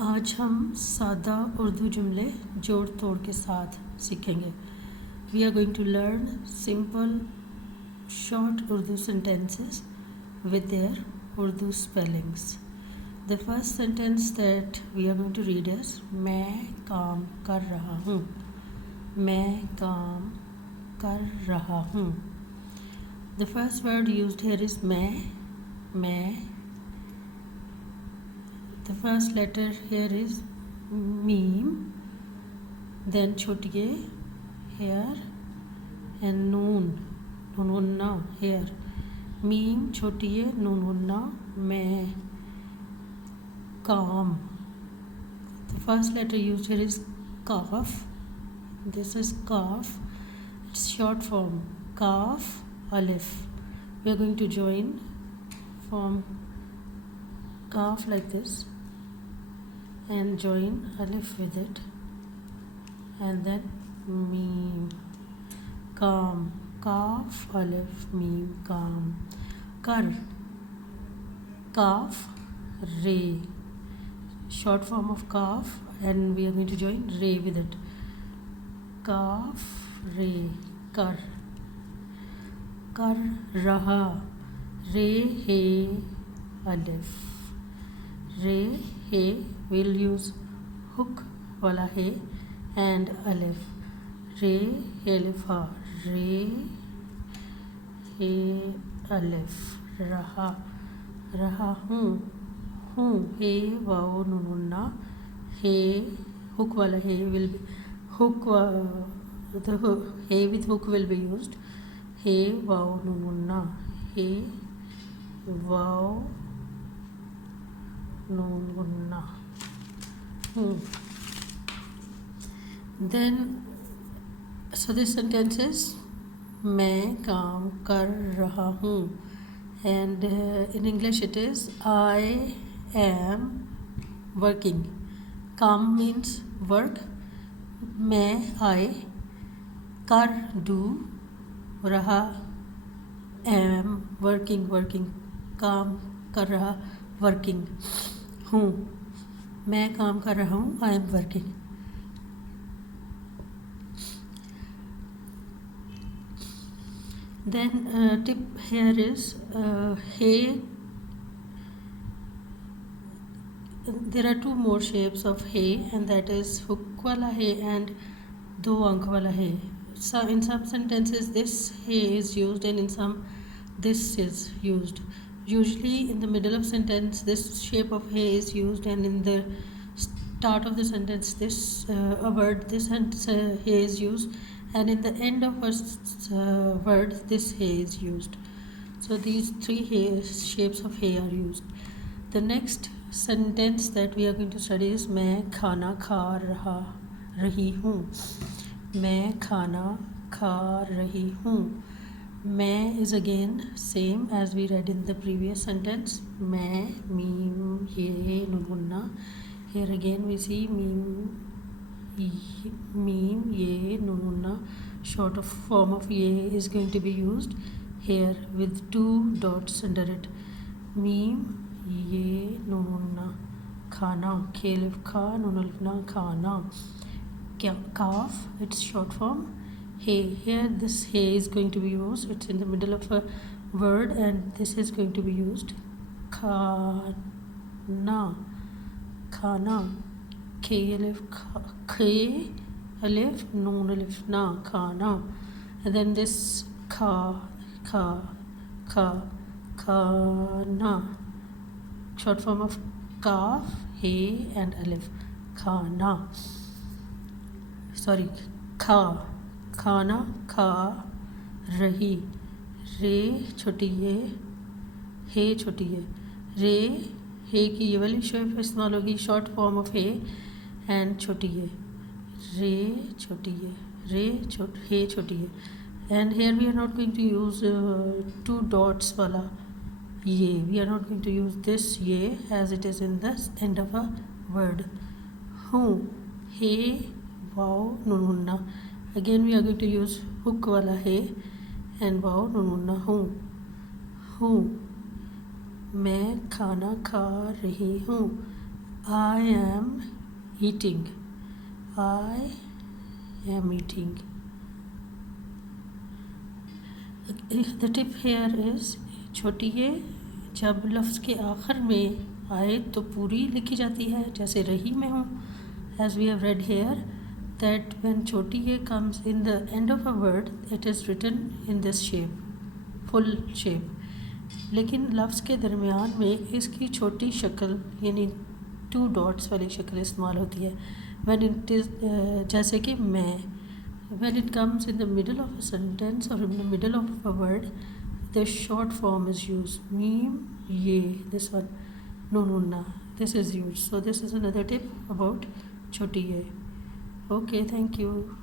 آج ہم سادہ اردو جملے جوڑ توڑ کے ساتھ سیکھیں گے. We are going to learn simple short Urdu sentences with their Urdu spellings. The first sentence that we are going to read is میں کام کر رہا ہوں. میں کام کر رہا ہوں. The first word used here is میں. The first letter here is meme, then chotiye here and noon gunna here. Meme chotiye noon gunna mein kaam. The first letter used here is kaf. This is kaf. It's short form kaf alif. We are going to join form kaf like this and join alif with it, and then meme kaam. Kaf alif meme kaam. Kar kaf re, short form of kaf, and we are going to join re with it. Kaf re kar. Kar raha re he alif. Re he, we'll use hook wala he and alif. Re he alif ha. Re he alif. Raha raha hu he wow nun na. He hook wala he will be hook. The he with hook will be used. He wow nun na. He wow noon gunna. Then so this sentence is मैं काम कर रहा हूँ, and in English it is I am working. काम means work. मैं I, कर do, रहा am working. काम कर रहा working. हूँ मैं काम कर रहा हूँ I am working. Then tip here is hey. There are two more shapes of hey, and that is hook wala hey and do ank wala hey. So in some sentences this hey is used, and in some this is used. Usually in the middle of sentence this shape of hey is used, and in the start of the sentence this word this hey is used, and in the end of a word this hey is used. So these three shapes of hey are used. The next sentence that we are going to study is मैं खाना खा रही हूँ. मैं खाना खा रही हूँ. मैं is again same as we read in the previous sentence. मैं meme ye nun gunna. Here again we see meme ye nun gunna. Short of form of ye is going to be used here with two dots under it. Meme ye nun gunna. Khana ke alif kha nun alif na khana. Kaf, it's short form hey. Here this hey is going to be used. It's in the middle of a word, and this is going to be used. Khana ke alif khe alif nun alif na khana. And then this khana, short form of kaf he and alif. Khana, sorry, खाना खा रही. रे छोटी ये हे छोटी ये. रे हे की ये वाली शेप इस्तेमाल होगी, शॉर्ट फॉर्म ऑफ हे, एंड छोटी ये. रे छोटी ये. रे हे छोटी ये. And here we are not going to use two dots वाला ये. We are not going to use this ये as it is in the end of a word. हूँ हे वाओ nun gunna. Again we are going to use hook wala he and wow nun gunna हूँ. मैं खाना खा रही हूँ. I am eating. I am eating. The tip here is چھوٹی یہ جب لفظ کے آخر میں آئے تو پوری لکھی جاتی ہے، جیسے رہی میں ہوں. As we have read here that when چھوٹی یہ comes in the end of a word, it is written in this shape, full shape. لیکن لفظ کے درمیان میں اس کی چھوٹی شکل یعنی 2 dots والی شکل استعمال ہوتی ہے. when it is جیسے کہ میں. when it comes in the middle of a sentence or in the middle of a word, the short form is used. Meem, ye, this one, nunna, this is used. So this is another tip about choti ye. Okay, thank you.